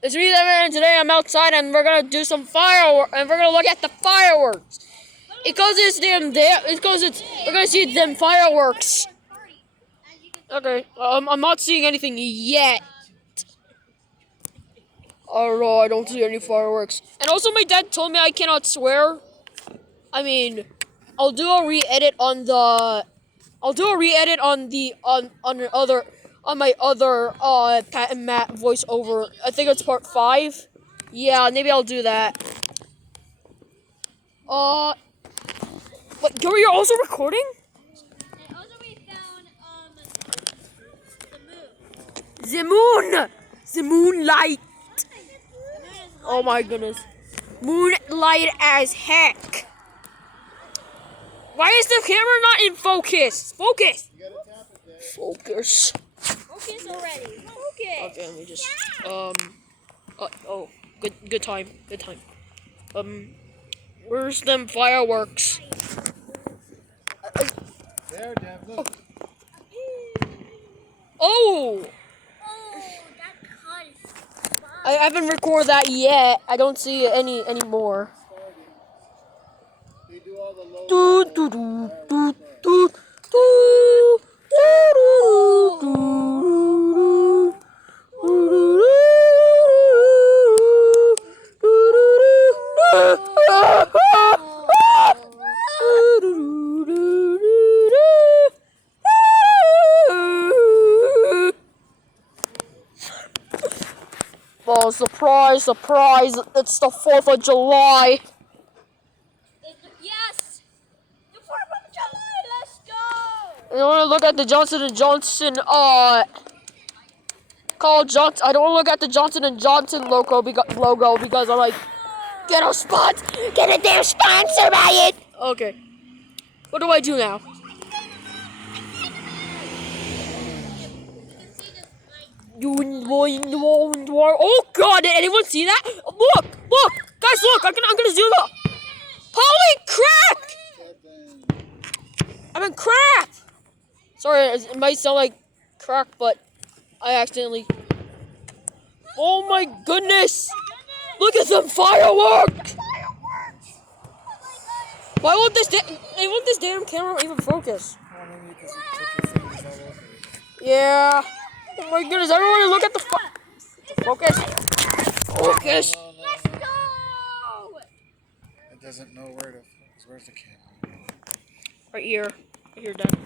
It's me, Evan, and today I'm outside and we're gonna do some fireworks and we're gonna look at the fireworks. Because it's damn there. We're gonna see them fireworks. Okay. I'm not seeing anything yet. Oh no, I don't see any fireworks. And also, my dad told me I cannot swear. I mean, I'll do a re-edit on the. I'll do a re-edit on the on my other Pat and Matt voiceover. I think it's part 5. Yeah, maybe I'll do that. But Gary, you're also recording? And also we found The moon. The moonlight. Oh my goodness. Moonlight as heck. Why is the camera not in focus? Focus. Focus. Focus already. Focus. Okay, let me just good time. Good time. Where's them fireworks? There, Dev, look. Oh! That cut is fun. I haven't recorded that yet. I don't see it anymore. They do all the low Do do do do do do Oh, surprise, surprise, it's the 4th of July. Yes! The 4th of July, let's go! I don't want to look at the Johnson & Johnson, Call Johnson. I don't want to look at the Johnson & Johnson logo because I'm like, get a damn sponsor by it! Okay. What do I do now? Oh god, did anyone see that? Look! Guys, look! I'm gonna zoom up! Holy crap! I mean crap! Sorry, it might sound like crack, but I accidentally... Oh my goodness! Look at some fireworks! Why won't this damn camera even focus? Yeah. Oh my goodness, everyone look at the focus. Focus. Let's go! It doesn't know where to focus. Where's the camera? Right here. Right here, Dad.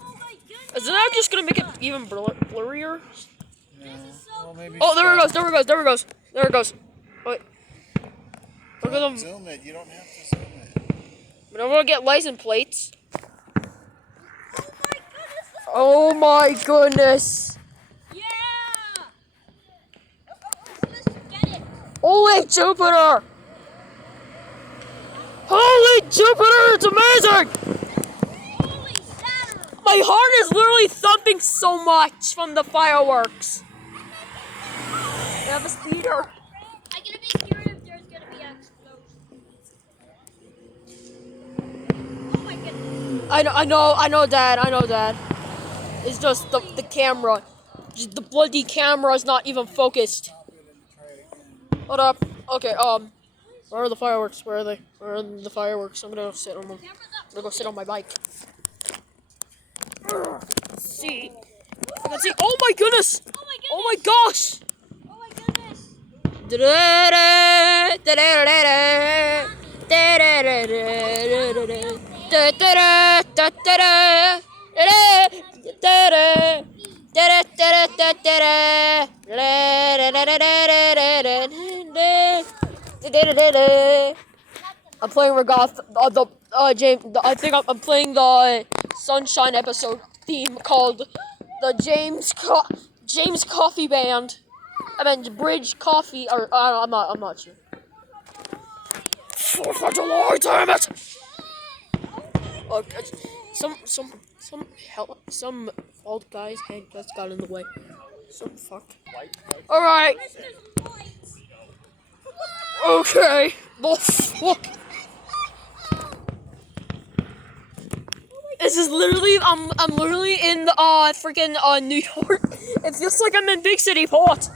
Oh my goodness! Is that just gonna make it even blurrier? No. Well, maybe Oh, there it goes. There it goes. Wait. Look at them. Zoom it. You don't have to zoom it. But I want to get license plates. Oh my goodness! Oh my goodness. Yeah! Let's get it! Holy Jupiter! Holy Jupiter, it's amazing! Holy Saturn! My heart is literally thumping so much from the fireworks. We have a speeder. I'm gonna be curious if there's gonna be an explosion. Oh my goodness! I know, Dad. It's just the camera. Just the bloody camera is not even focused. Hold up. Okay, where are the fireworks? Where are they? Where are the fireworks? I'm gonna go sit on them. I'm gonna go sit on my bike. Let's see. I can see. Oh my goodness! Oh my gosh! Oh my goodness! I'm playing Regoth, James. I think I'm playing the Sunshine episode theme called the James Coffee Band. I meant Bridge Coffee, or I'm not sure. 4th of July, damn it! Okay, some old guy's head just got in the way. Some fuck. All right. Okay. Look. This is literally I'm literally in freaking New York. It feels like I'm in Big City Port.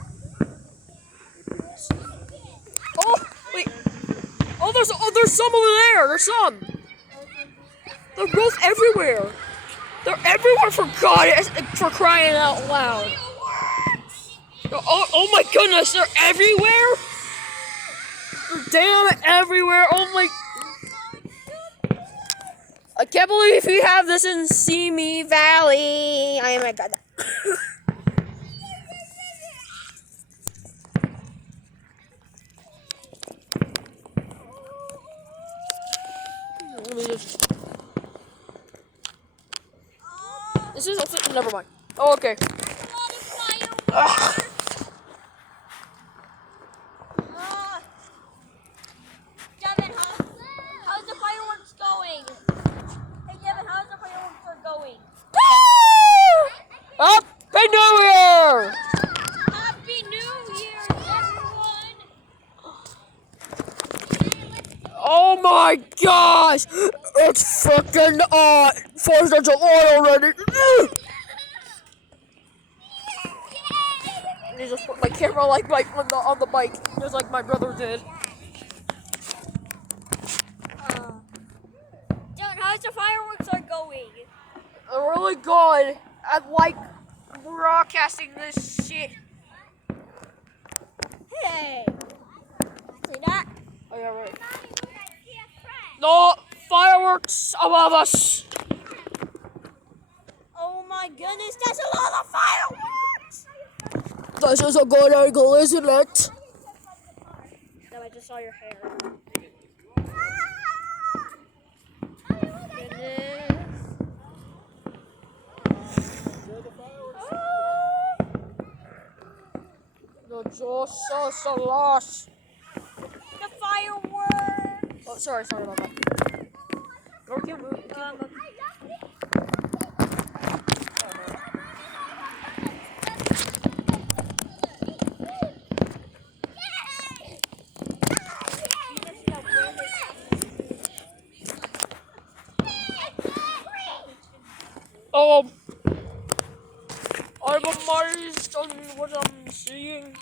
there's some over there. There's some. They're both everywhere. They're everywhere for crying out loud. Oh my goodness, they're everywhere. They're damn everywhere. Oh my. I can't believe we have this in Simi Valley. Oh my god. Let me just. This is also. Never mind. Oh, okay. Devin, how's the fireworks going? Hey, Devin, how's the fireworks going? Happy New Year! Happy New Year, everyone! Oh my gosh! It's freaking 4th of July already! I just put my camera like on the bike, just like my brother did. Devin, how's the fireworks are going? Really good. I like broadcasting this shit. Hey! See that? Oh yeah, right. No fireworks above us. Oh my goodness, that's a lot of fireworks! This is a good angle, isn't it? No, I just saw your hair. The Joshua Salas. The fireworks! Oh, sorry about that. Or can't move. I'm amazed on what I'm seeing.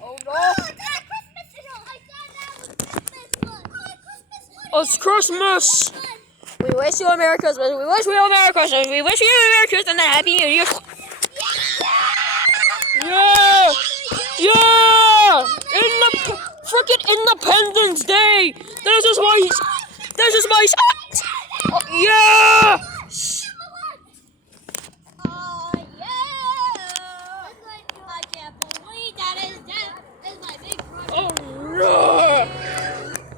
Oh no! It's Christmas! We wish you a Merry Christmas. We wish you a Merry Christmas. We wish you a Merry Christmas and a Happy New Year. Yeah! Yeah! Frickin' Independence Day! This is my... Oh, yeah!